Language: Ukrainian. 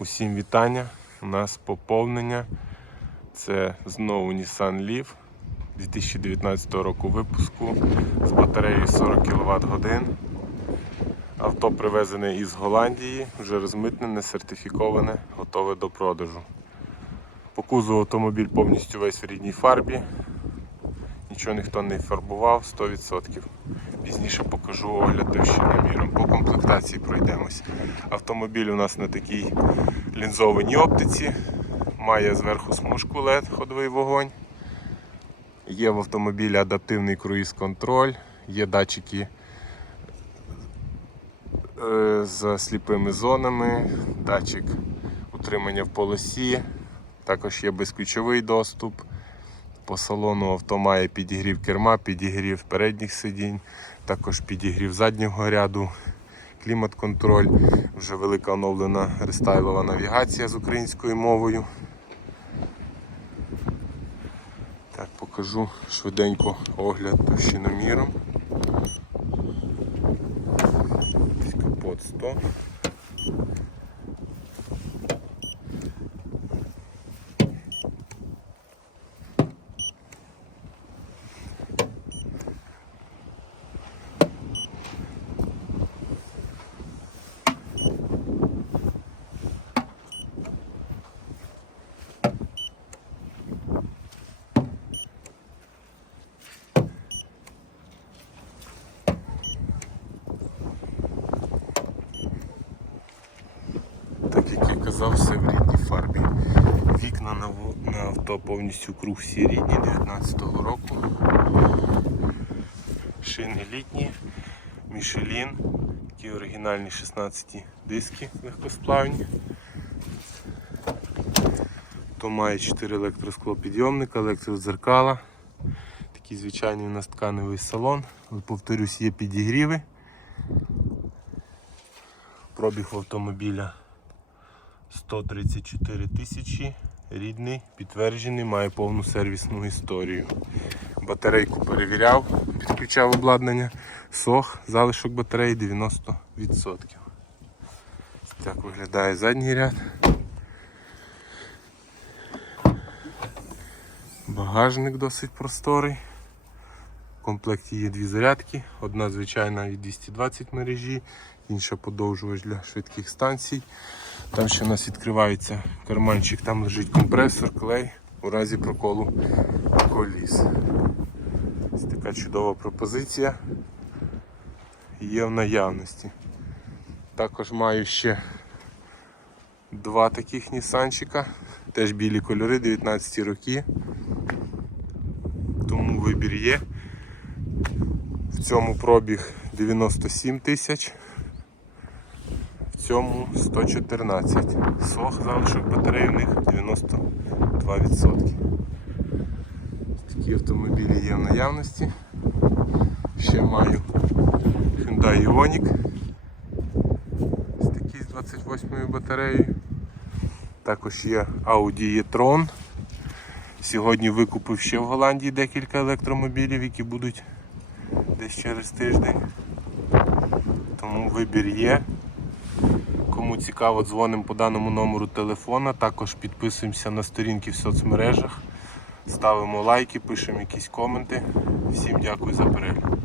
Усім вітання. У нас поповнення. Це знову Nissan Leaf 2019 року випуску з батареєю 40 кВт годин. Авто привезене із Голландії, вже розмитнене, сертифіковане, готове до продажу. По кузову автомобіль повністю весь в рідній фарбі. Нічого ніхто не фарбував 100%. Пізніше покажу огляд товщиноміром. По комплектації пройдемось. Автомобіль у нас на такій лінзованій оптиці. Має зверху смужку LED, ходовий вогонь. Є в автомобілі адаптивний круїз-контроль, є датчики е, з сліпими зонами, датчик утримання в полосі, також є безключовий доступ. По салону авто має підігрів керма, підігрів передніх сидінь, також підігрів заднього ряду, клімат-контроль, вже велика оновлена рестайлова навігація з українською мовою. Так, покажу швиденько огляд товщиноміром. Капот 100. Так як я казав, все в рідній фарбі. Вікна на, авто повністю круг всі рідні 19-го року. Шини літні, Мішелін, такі оригінальні 16 диски легкосплавні. То має 4 електросклопідйомника, електродзеркала. Такий звичайний у нас тканевий салон. Повторюсь, є підігріви. Пробіг автомобіля 134 тисячі, рідний, підтверджений, має повну сервісну історію. Батарейку перевіряв, підключав обладнання, сох, залишок батареї 90%. Ось Так виглядає задній ряд. Багажник досить просторий. Комплекті є дві зарядки, одна звичайна від 220 мережі, інша подовжувач для швидких станцій. Там ще у нас відкривається карманчик, там лежить компресор, клей у разі проколу коліс. Ось така чудова пропозиція є в наявності. Також маю ще два таких нісанчика, теж білі кольори, 19 роки. Тому вибір є. В цьому пробіг 97 тисяч в цьому 114. Сох залишок батареї в них 92%. Такі автомобілі є в наявності. Ще маю Hyundai Ioniq. Ось такий з 28 батареєю. Також є Audi e-tron. Сьогодні викупив ще в Голландії декілька електромобілів, які будуть десь через тиждень. Тому вибір є. Кому цікаво, дзвонимо по даному номеру телефона. Також підписуємося на сторінки в соцмережах, ставимо лайки, пишемо якісь коменти. Всім дякую за перегляд.